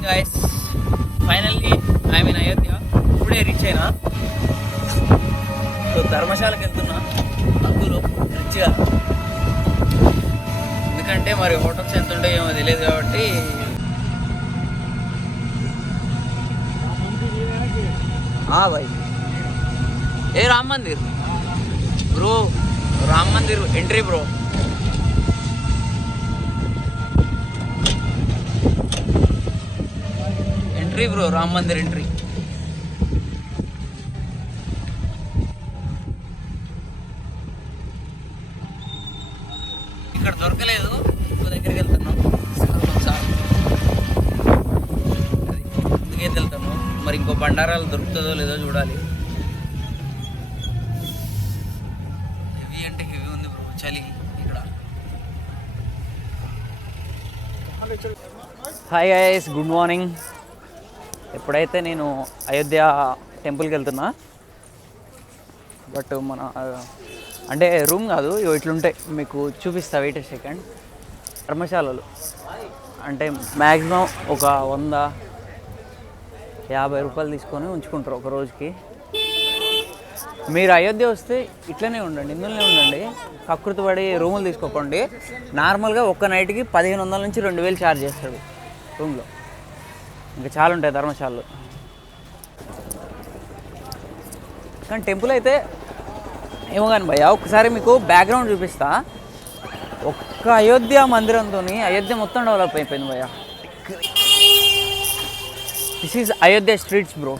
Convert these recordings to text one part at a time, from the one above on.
Morning guys, finally I mean Ayodhya. ఇప్పుడే రీచ్ అయినా. సో ధర్మశాలకు వెళ్తున్నా తక్కువలో రిచ్గా, ఎందుకంటే మరి హోటల్స్ ఎంత ఉంటాయో తెలియదు కాబట్టి. भाई ఏ Ram Mandir bro, Ram Mandir entry bro. Entry bro, Ram Mandir entry. ఇక్కడ దొరకలేదు, ఇంకో దగ్గరికి వెళ్తున్నాం. అందుకే వెళ్తాము. మరి ఇంకో బండారాలు దొరుకుతుందో లేదో చూడాలి. హెవీ అంటే హెవీ ఉంది బ్రో, చలి ఇక్కడ. Hi guys, good morning. ఎప్పుడైతే నేను అయోధ్య టెంపుల్కి వెళ్తున్నా, బట్ మన అంటే రూమ్ కాదు, ఇట్లుంటాయి మీకు చూపిస్తా. Wait second. ధర్మశాలలు అంటే మ్యాక్సిమం ఒక 150 రూపాయలు తీసుకొని ఉంచుకుంటారు ఒక రోజుకి. మీరు అయోధ్య వస్తే ఇట్లనే ఉండండి, ఇందులోనే ఉండండి. కకృతి పడి రూములు తీసుకోకండి. నార్మల్గా ఒక్క నైట్కి 1500 నుంచి 2000 ఛార్జ్ చేస్తాడు రూమ్లో. ఇంకా చాలా ఉంటాయి ధర్మశాలలు. కానీ టెంపుల్ అయితే ఏమో కానీ భయ్యా, ఒకసారి మీకు బ్యాక్గ్రౌండ్ చూపిస్తా. ఒక్క అయోధ్య మందిరంతో అయోధ్య మొత్తం డెవలప్ అయిపోయింది భయ్యా. This is Ayodhya streets bro.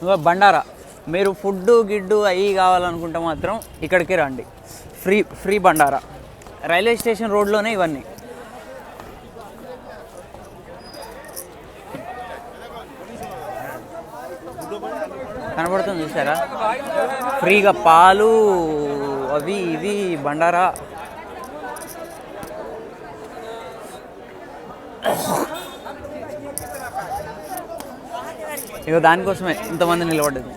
ఇంకా బండారా, మీరు ఫుడ్ గిడ్డు అవి కావాలనుకుంటే మాత్రం ఇక్కడికి రండి. ఫ్రీ బండారా. రైల్వే స్టేషన్ రోడ్లోనే ఇవన్నీ. కనబడుతుంది చూసారా, ఫ్రీగా పాలు అవి ఇవి బండారా. ఇక దానికోసమే ఇంతమంది నిలబడ్డది.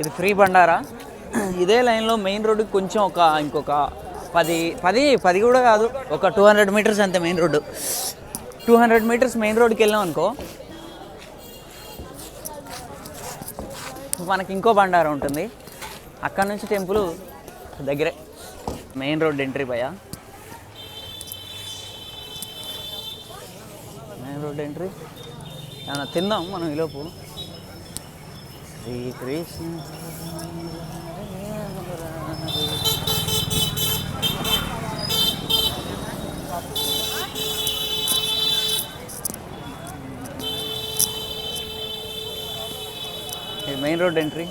ఇది ఫ్రీ బండారా. ఇదే లైన్లో మెయిన్ రోడ్డుకి కొంచెం ఇంకొక 10 కూడా కాదు, ఒక 200 మీటర్స్ అంతే మెయిన్ రోడ్డు. 200 మీటర్స్ మెయిన్ రోడ్డుకి వెళ్ళాం అనుకో, మనకి ఇంకో బండారా ఉంటుంది. అక్కడ నుంచి టెంపుల్ దగ్గరే. మెయిన్ రోడ్ ఎంట్రీ భయ్యా, మెయిన్ రోడ్ ఎంట్రీ. ఏమన్నా తిందాం మనం ఈలోపు. Srikrishna main road entry.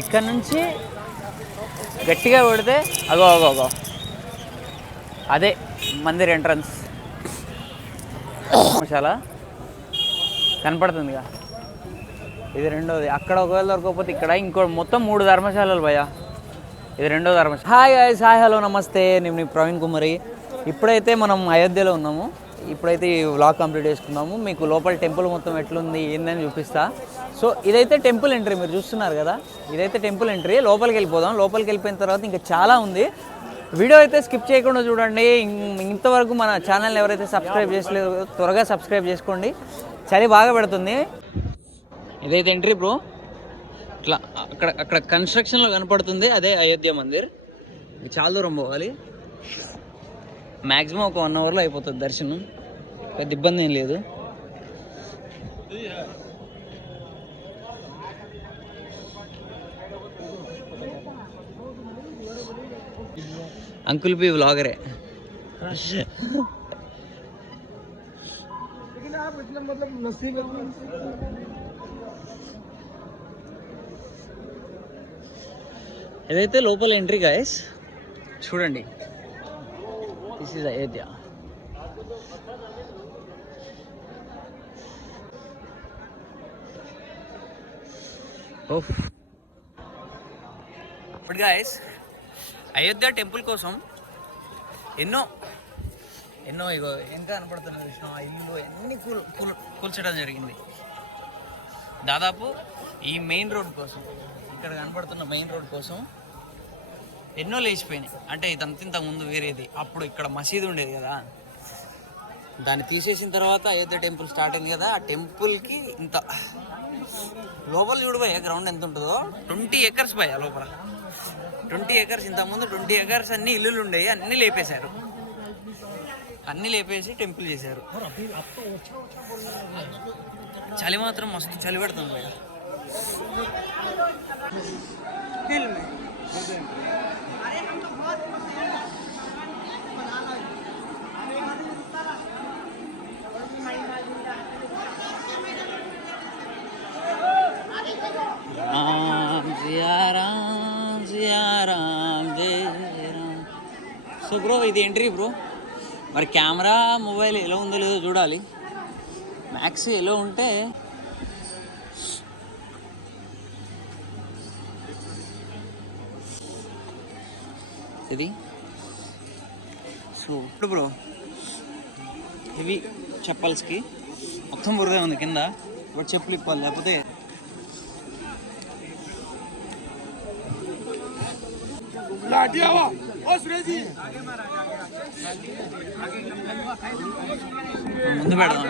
ఇక్కడ నుంచి గట్టిగా కొడితే అగో అదే మందిర్ ఎంట్రన్స్. చాలా కనపడుతుందిగా. ఇది రెండోది. అక్కడ ఒకవేళ దొరకకపోతే ఇక్కడ ఇంకో మొత్తం 3 ధర్మశాలలు భయ్యా. ఇది రెండో Dharamshala. Hi guys, hi hello నమస్తే. నేను ప్రవీణ్ కుమారి. ఇప్పుడైతే మనం అయోధ్యలో ఉన్నాము. ఇప్పుడైతే ఈ వ్లాగ్ కంప్లీట్ చేసుకున్నాము. మీకు లోపల టెంపుల్ మొత్తం ఎట్లుంది ఏందని చూపిస్తా. సో ఇదైతే టెంపుల్ ఎంట్రీ, మీరు చూస్తున్నారు కదా, ఇదైతే టెంపుల్ ఎంట్రీ. లోపలికి వెళ్ళిపోదాం. లోపలికి వెళ్ళిపోయిన తర్వాత ఇంకా చాలా ఉంది. వీడియో అయితే స్కిప్ చేయకుండా చూడండి. ఇంతవరకు మన ఛానల్ని ఎవరైతే సబ్స్క్రైబ్ చేసలేదో త్వరగా సబ్స్క్రైబ్ చేసుకోండి. చలి బాగా పెడుతుంది. ఇదైతే ఎంట్రీ బ్రో. ఇట్లా అక్కడ కన్స్ట్రక్షన్లో కనపడుతుంది, అదే అయోధ్య మందిర్. చాలా దూరం పోవాలి. మ్యాక్సిమం ఒక 1 అవర్లో అయిపోతుంది దర్శనం. పెద్ద ఇబ్బంది ఏం లేదు. अंकुल भी व्लॉगर है। लेकिन आप इतना मतलब नसीब ఇదైతే లోపల ఎంట్రీ గాయస్, చూడండి. This is Ayodhya. ఇప్పుడు గాయస్ అయోధ్య టెంపుల్ కోసం ఎన్నో ఇగో ఇంకా కనపడుతున్న ఇల్లు అన్నీ కూల్చడం జరిగింది. దాదాపు ఈ మెయిన్ రోడ్ కోసం, ఇక్కడ కనపడుతున్న మెయిన్ రోడ్ కోసం ఎన్నో లేచిపోయినాయి. అంటే ఇదంతా ఇంతకు ముందు వేరేది. అప్పుడు ఇక్కడ మసీదు ఉండేది కదా, దాన్ని తీసేసిన తర్వాత అయోధ్య టెంపుల్ స్టార్ట్ అయింది కదా. ఆ టెంపుల్కి ఇంత లోపల చూడబోయే గ్రౌండ్ ఎంత ఉంటుందో 20 acres పోయా లోపల. 20 acres. ఇంతకుముందు 20 acres అన్ని ఇల్లులు ఉండేవి, అన్నీ లేపేశారు. అన్నీ లేపేసి టెంపుల్ చేశారు. చలి మాత్రం మస్తు చలి పెడుతుంది భయ్యా. సో బ్రో ఇది ఎంట్రీ బ్రో. మరి కెమెరా మొబైల్ ఎలా ఉందో లేదో చూడాలి. మ్యాక్స్ ఎలా ఉంటే ఇది. సో ఇప్పుడు బ్రో ఇవి చెప్పల్స్కి మొత్తం బురదే ఉంది కింద. ఇప్పుడు చెప్పులు ఇప్పాలి, లేకపోతే ముందు పెడదాం.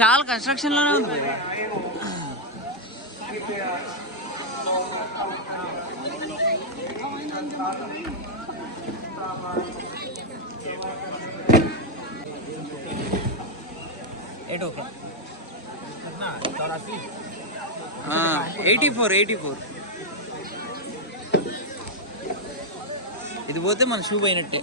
చాలా కన్స్ట్రక్షన్ లోనే ఉంది. ఎయిట్ ఓకే 84 ఇది పోతే మన షూ పోయినట్టే.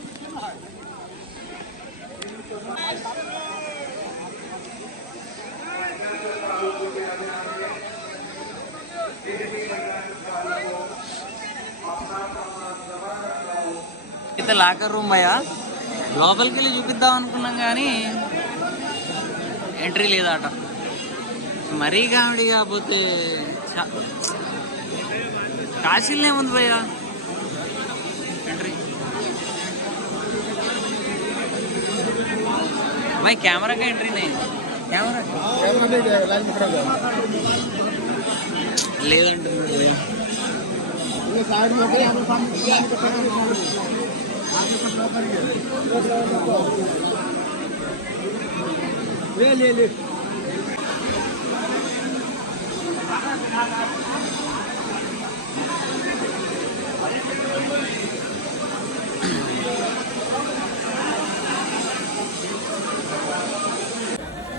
అయితే లాకర్ రూమ్ అయ్యా, లోపలికి వెళ్ళి చూపిద్దాం అనుకున్నాం కానీ ఎంట్రీ లేదట. మరీ కామెడీ కాకపోతే కాశీలనే ఉంది భయ్యా ఎంట్రీ. भाई कैमरा का एंट्री नहीं, कैमरा లేదంటే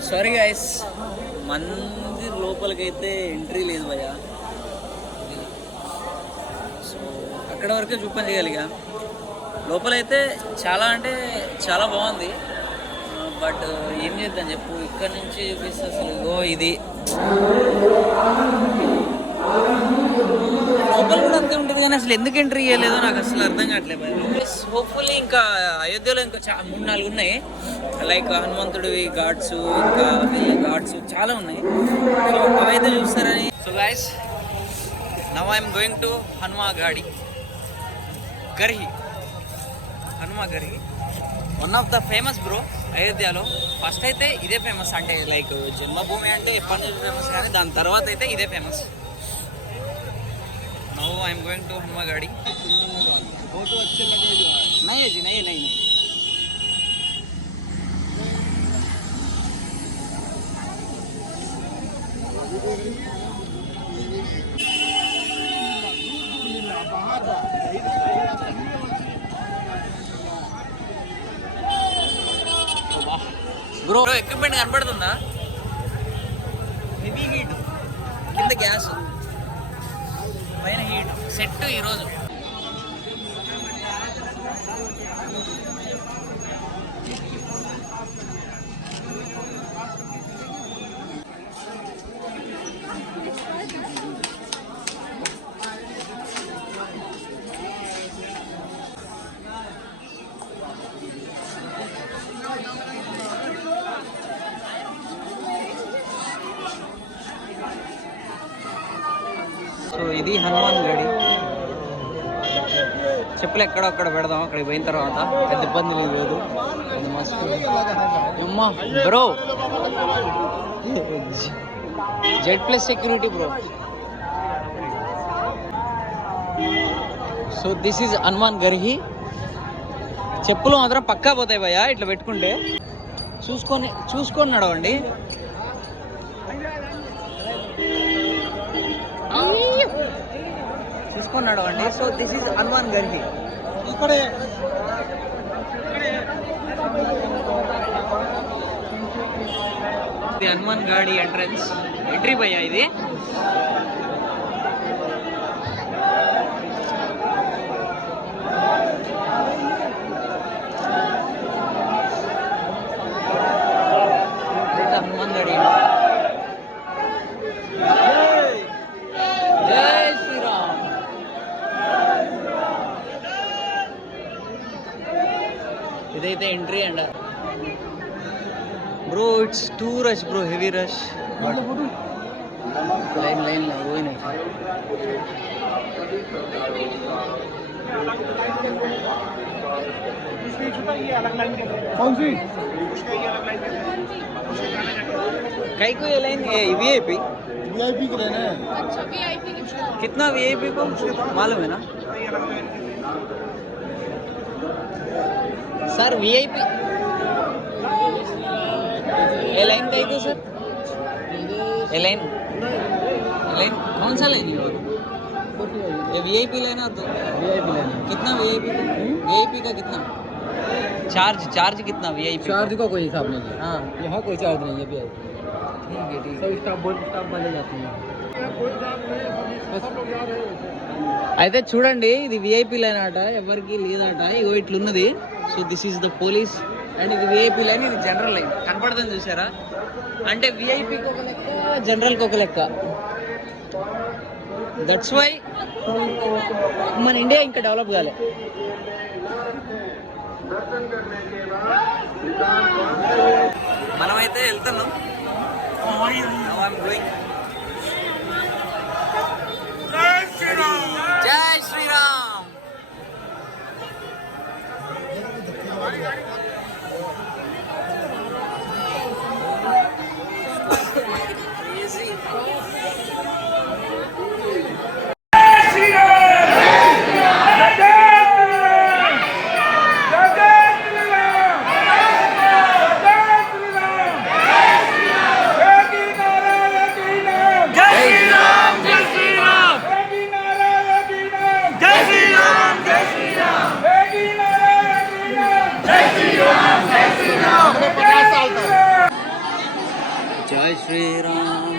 సారీ గైస్, మందిర్ లోపలికైతే ఎంట్రీ లేదు భయ్యా. సో అక్కడ వరకే చూపించగలిగా. లోపలైతే చాలా అంటే చాలా బాగుంది. బట్ ఏం చేద్దాం చెప్పు, ఇక్కడ నుంచి చూపిస్తే అసలు ఇగో ఇది లోపల కూడా అంతే ఉంటుంది కానీ అసలు ఎందుకు ఎంట్రీ చేయలేదో నాకు అసలు అర్థం కావట్లేదు. హోప్ఫుల్లీ ఇంకా అయోధ్యలో ఇంకా 3-4 ఉన్నాయి, లైక్ హనుమంతుడివి ఘాట్స్, ఇంకా వీళ్ళ ఘాట్స్ చాలా ఉన్నాయి. సో అవైతే చూస్తారని. So guys, now I'm going to Hanuman Ghadi Garhi. Hanuman Garhi one of the famous bro అయోధ్యలో. ఫస్ట్ అయితే ఇదే ఫేమస్, అంటే లైక్ జన్మభూమి అంటే ఎప్పటి నుంచి ఫేమస్, కానీ దాని తర్వాత అయితే ఇదే famous. Now I'm going to Hanuman Ghadi. नहीं जी, नहीं. బ్రో ఎక్విప్మెంట్ కనబడుతుందా? హెవీ హీట్, కింద గ్యాస్, పైన హీట్ సెట్ ఈరోజు. సో ఇది హనుమాన్ గడి. చెప్పులు ఎక్కడొక్కడ పెడదాం, అక్కడికి పోయిన తర్వాత పెద్ద ఇబ్బంది లేదు. అది మస్తు అమ్మా bro, Z plus security bro. So this is Hanuman గర్హి. చెప్పులు మాత్రం పక్కా పోతాయి భయ్యా ఇట్లా పెట్టుకుంటే. చూసుకొని నడవండి. చూసుకొని నడవండి. సో దిస్ ఈజ్ హనుమాన్ గర్హి. ఇక్కడే హనుమాన్ గాడి ఎంట్రీ భయ్యా ఇది. హనుమాన్ గాడి. జై శ్రీరామ్. ఇదైతే entry and bro it's two rush bro, heavy rush. Line పోయినాయి. कई को ये लाइन वीआईपी की लाइन है. अच्छा वीआईपी की कितना वीआईपी को मालूम है ना सर? वीआईपी ये लाइन कई को सर? ये लाइन कौन सा लाइन है? ये वीआईपी लाइन है. तो वीआईपी लाइन कितना वीआईपी का कितना चार्ज कितना वीआईपी? चार्ज का कोई हिसाब नहीं है. हाँ यहाँ कोई चार्ज नहीं है वीआईपी. ठीक है. स्टाफ वाले जाते हैं. అయితే చూడండి ఇది విఐపి లైన్ ఆట, ఎవరికి లేదట. ఇగో ఇట్లున్నది. So this is the police and ఇది విఐపి లైన్, ఇది జనరల్ లైన్. కనపడుతుంది చూసారా? అంటే విఐపికి ఒక లెక్క, జనరల్కి ఒక లెక్క. దట్స్ వై మన ఇండియా ఇంకా డెవలప్ కాలే. మనమైతే వెళ్తున్నాం. జై శ్రీరామ్. जय श्री राम.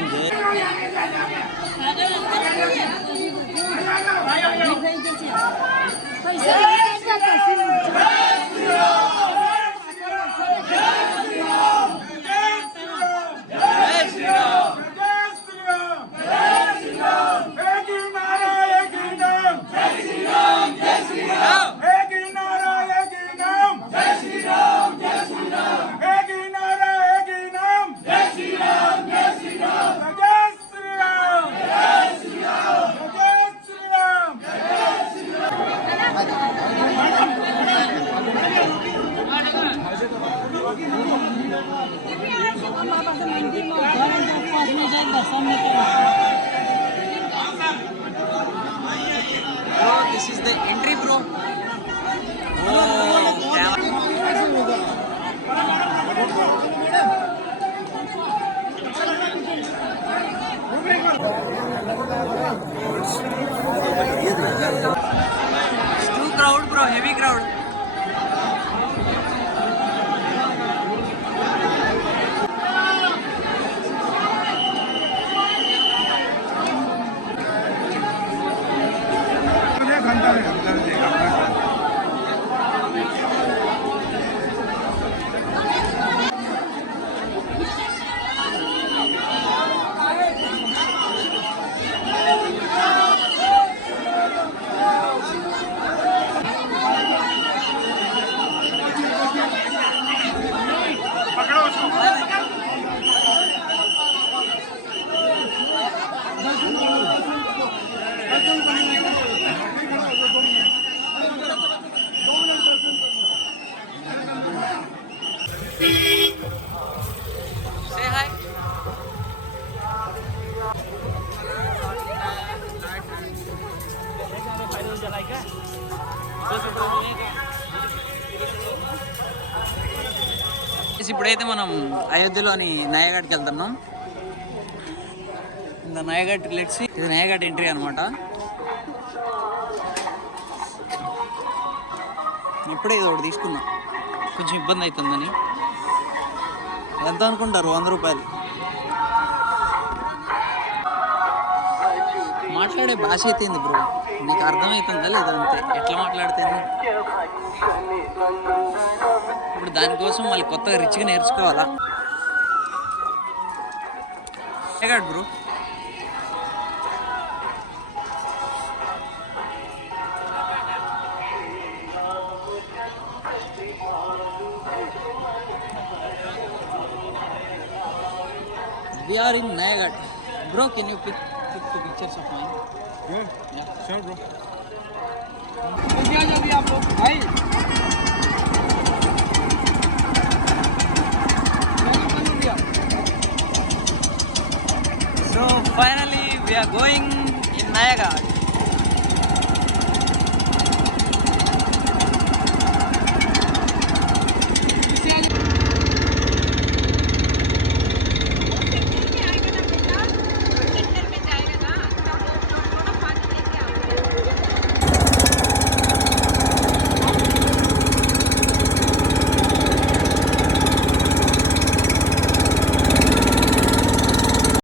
గైస్ ఇప్పుడైతే మనం అయోధ్యలోని నయాగఢ్కి వెళ్తున్నాం. ఇంకా నయాగఢ్ లెట్స్ ఇది నయాగఢ్ ఎంట్రీ అనమాట. ఇప్పుడే ఇది ఒకటి తీసుకున్నా, కొంచెం ఇబ్బంది అవుతుందని. ఎంత అనుకుంటారు? 100 రూపాయలు. మాట్లాడే భాష అయితే బ్రో, నీకు అర్థమవుతుందా లేదా? అంతే, ఎట్లా మాట్లాడుతుంది. ఇప్పుడు దానికోసం మళ్ళీ కొత్తగా రిచ్గా నేర్చుకోవాలా. Bro we are in Nayagarh. Bro, can you pick two pictures of mine? Yeah, sure bro. अभी आप लोग भाई so finally we are going in Nayagarh.